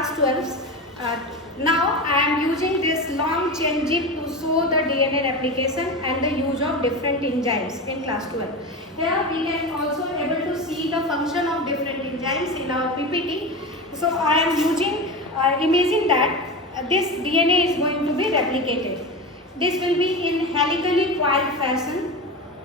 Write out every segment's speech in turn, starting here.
class 12. Now I am using this long chain zip to show the DNA replication and the use of different enzymes in class 12. Here we can also able to see the function of different enzymes in our PPT. So I am using, imagine that this DNA is going to be replicated. This will be in helically coiled fashion.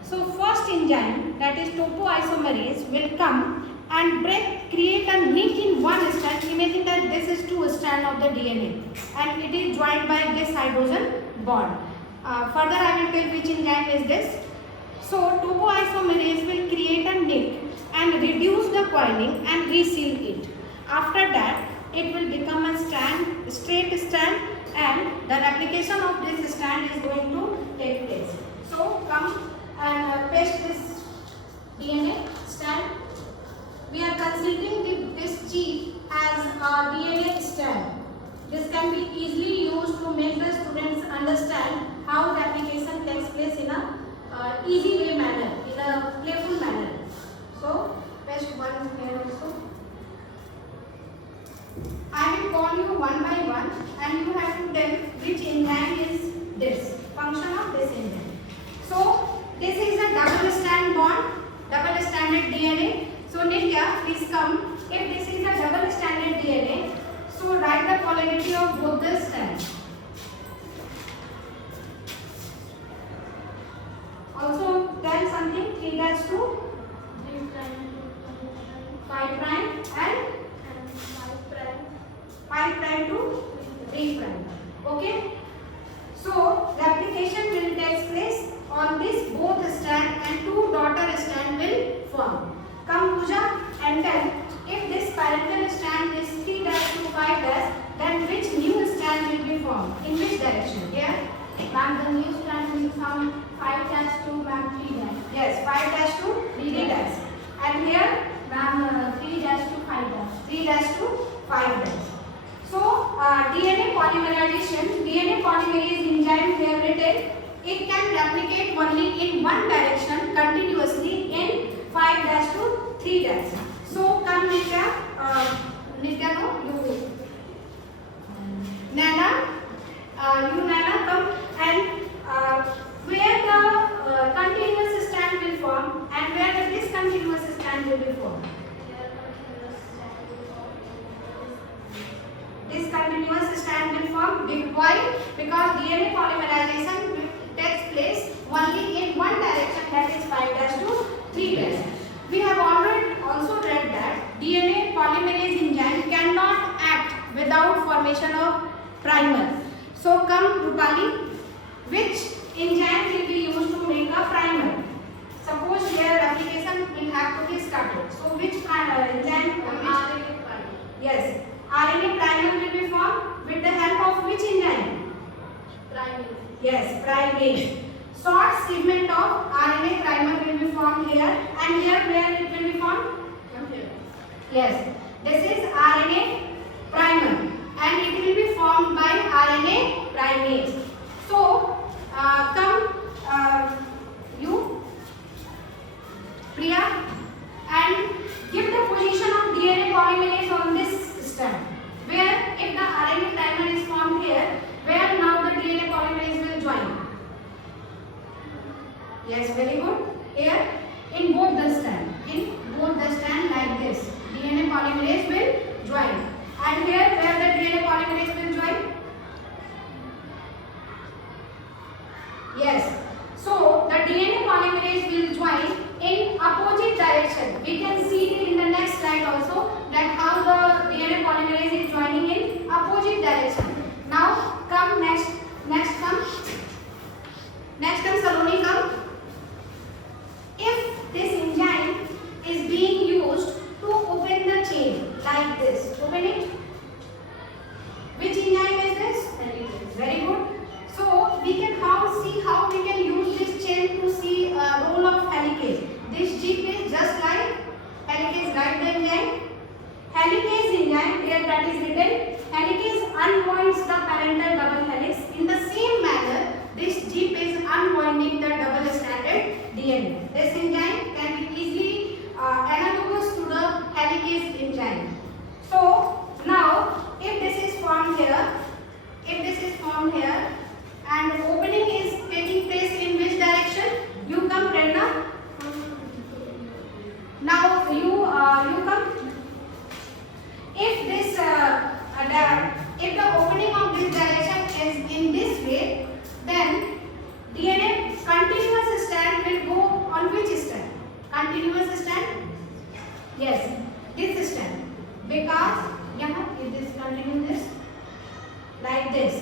So first enzyme, that is topoisomerase, will come and create a nick in one strand. Imagine that this is two strands of the DNA and it is joined by this hydrogen bond. Further I will tell which enzyme is this. So topoisomerase will create a nick and reduce the coiling and reseal it. After that it will become a strand, straight strand, and the replication of this strand is going to take place. So come and paste this DNA strand. We are considering this G as a DNA strand. This can be easily used to make the students understand how replication takes place in a easy way manner, in a playful manner. So paste one here also. I will call you one by one and you have to tell which enzyme is this, function of this enzyme. So this is a double strand bond, double stranded DNA. So Nitya, please come. If this is a double stranded DNA, so write the polarity of both the strands. Also tell something 3-2, 5 prime and 5 prime to 3 prime. Okay. So replication will take place on this both strand and two daughter strand will form. Come Pooja and tell if this parental strand is 3' to 5', then which new strand will be formed? In which direction? Here, ma'am, the new strand will form 5' to ma'am 3'. Yes, 5' to 3'. And here, ma'am 3' to 5'. 3' to 5'. So, DNA polymerization, DNA polymerase enzyme here written, it can replicate only in one direction continuously in 5' to 3'. So come Nitya, Nitya no, you Nana, come and where the continuous strand will form and where the discontinuous strand will be formed. Discontinuous strand will form. Why? Because DNA polymerization takes place only in one direction, that is 5' to 3'. We have already also read that DNA polymerase enzyme cannot act without formation of primer. So come Rupali, which enzyme will be used to make a primer? Suppose here application will have to be started. So which enzyme? Yes, RNA primer will be formed with the help of which enzyme? Primase. Yes, primase. Short segment of RNA primer will be formed here, and here where it will be formed? Here. Yes, this is RNA primer and it will be formed by RNA primase. So come you Priya and give the position of DNA polymerase on this strand. Where if the RNA primer is formed here, where now the DNA polymerase will join? Yes, very good. Here in both the strand. In both the strand like this. DNA polymerase will join. And here where the DNA polymerase will join? Yes. So the DNA polymerase will join in opposite direction. We can see it in the next slide also that how the DNA polymerase is joining in opposite direction. Now come next come Saloni come. If this enzyme is being used to open the chain like this, open it. Which enzyme is this? Very good. So we can see how we can use this chain to see a role of helicase. This G is just like helicase, right the enzyme? Helicase enzyme, here that is written, helicase unwinds the parental double helix. In the same manner, this G is unwinding the double stranded DNA. This enzyme can be easily analogous to the helicase enzyme. So now, if Yes, this strand. Because this continue this like this.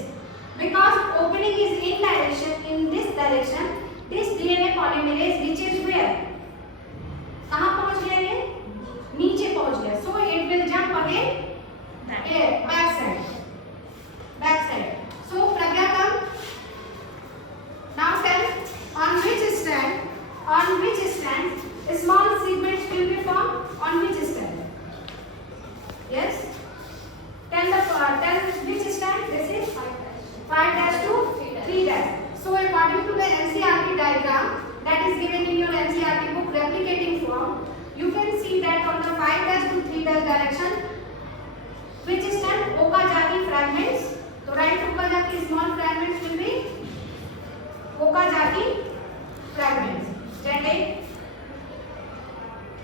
Because opening is in this direction, this DNA polymerase reaches where? कहाँ पहुँच गया ये? नीचे पहुँच गया. So it will jump again back side. So Pragya come. Now tell on which strand small segments will be formed on which strand? Yes. Tell which strand? This is 5' to 3'. So according to the NCERT diagram that is given in your NCERT book replicating form, you can see that on the 5' to 3' direction, which strand? Okazaki fragments. So right Okazaki small fragments will be Okazaki fragments. Strand A.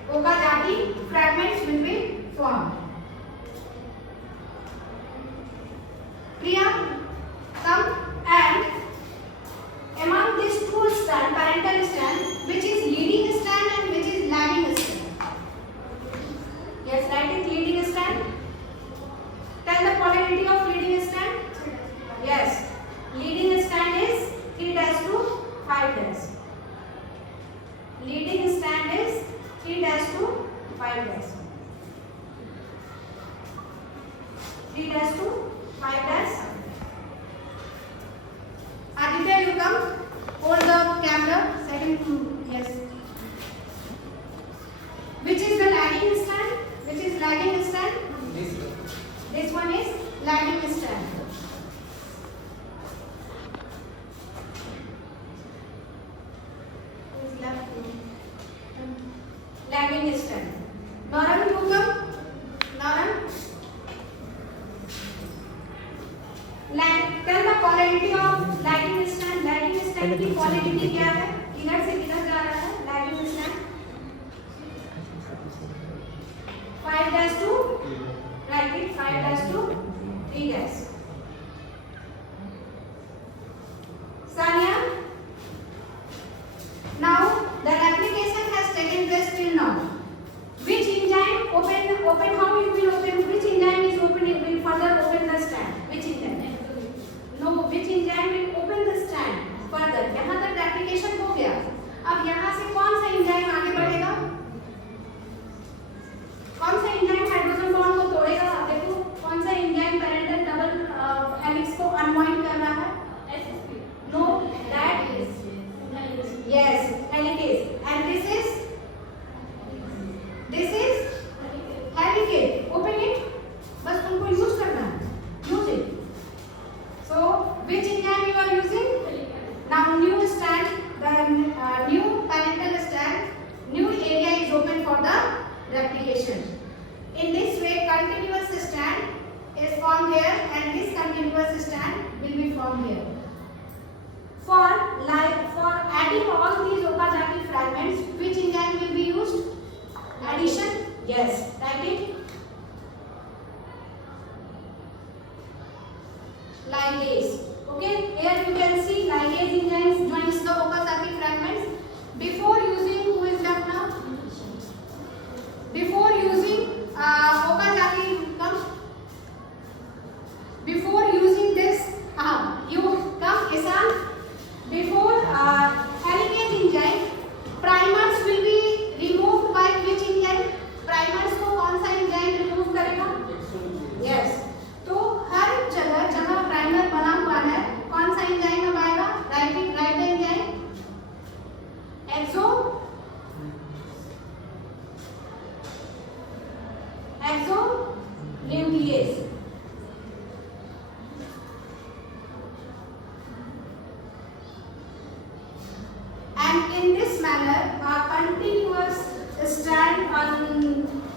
Okazaki fragments will be formed. Priya, come and among these two strands, parental strand, which is leading strand and which is lagging strand? Yes, right, is leading strand. Tell the polarity of leading strand. Yes, leading strand is 3' to 5'. Leading strand is 3' to 5'. 3' to 5'. Aditya, you come. Hold the camera. Second, yes. Which is the lagging strand? Which is lagging strand? This one is lagging strand. Lagging strand. Naran, you come. Naran. Tell the polarity of lagging strand. Lagging strand की polarity क्या है? किधर से किधर जा रहा है? Lagging strand. 5' to write it. 5' to 3'. Sanya. Now the application has taken place till now. Which enzyme open? How it will open? Which enzyme is open? It will further open the strand. Which enzyme? No, which enzyme will open the strand further? यहाँ तक application हो गया. अब यहाँ से कौन सा enzyme आगे बढ़ेगा? कौन सा एंजाइम हाइड्रोजन बॉन्ड को तोड़ेगा? देखो कौन सा एंजाइम पैरेंटल डबल हेलिक्स को अनवाइंड कर रहा है? No, that is yes, helicase. And this is helicase. Open it. बस उनको यूज करना है. Use it. So which enzyme you are using? Now new strand, the new parental strand, new area is open for the replication. In this way, continuous strand is formed here, and this continuous strand will be formed here. For adding all these Okazaki fragments, which enzyme will be used? Addition. Yes, write it. Ligase. Okay, here you can see ligase enzymes joins the Okazaki fragments. Before using, who is left now? Before using Okazaki, come. Before using this, you come, Isan. Before helicase enzyme, primers will be removed by which enzyme? Primers को कौन सा enzyme remove करेगा? Yes. तो हर जगह जहाँ primer बना हुआ है, कौन सा एंजाइम अब आएगा? Right enzyme. Exonuclease. And in this manner, a continuous strand on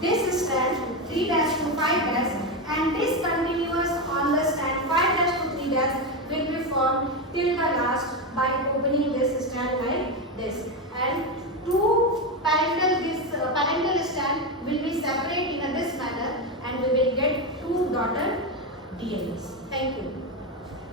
this strand 3' to 5', and this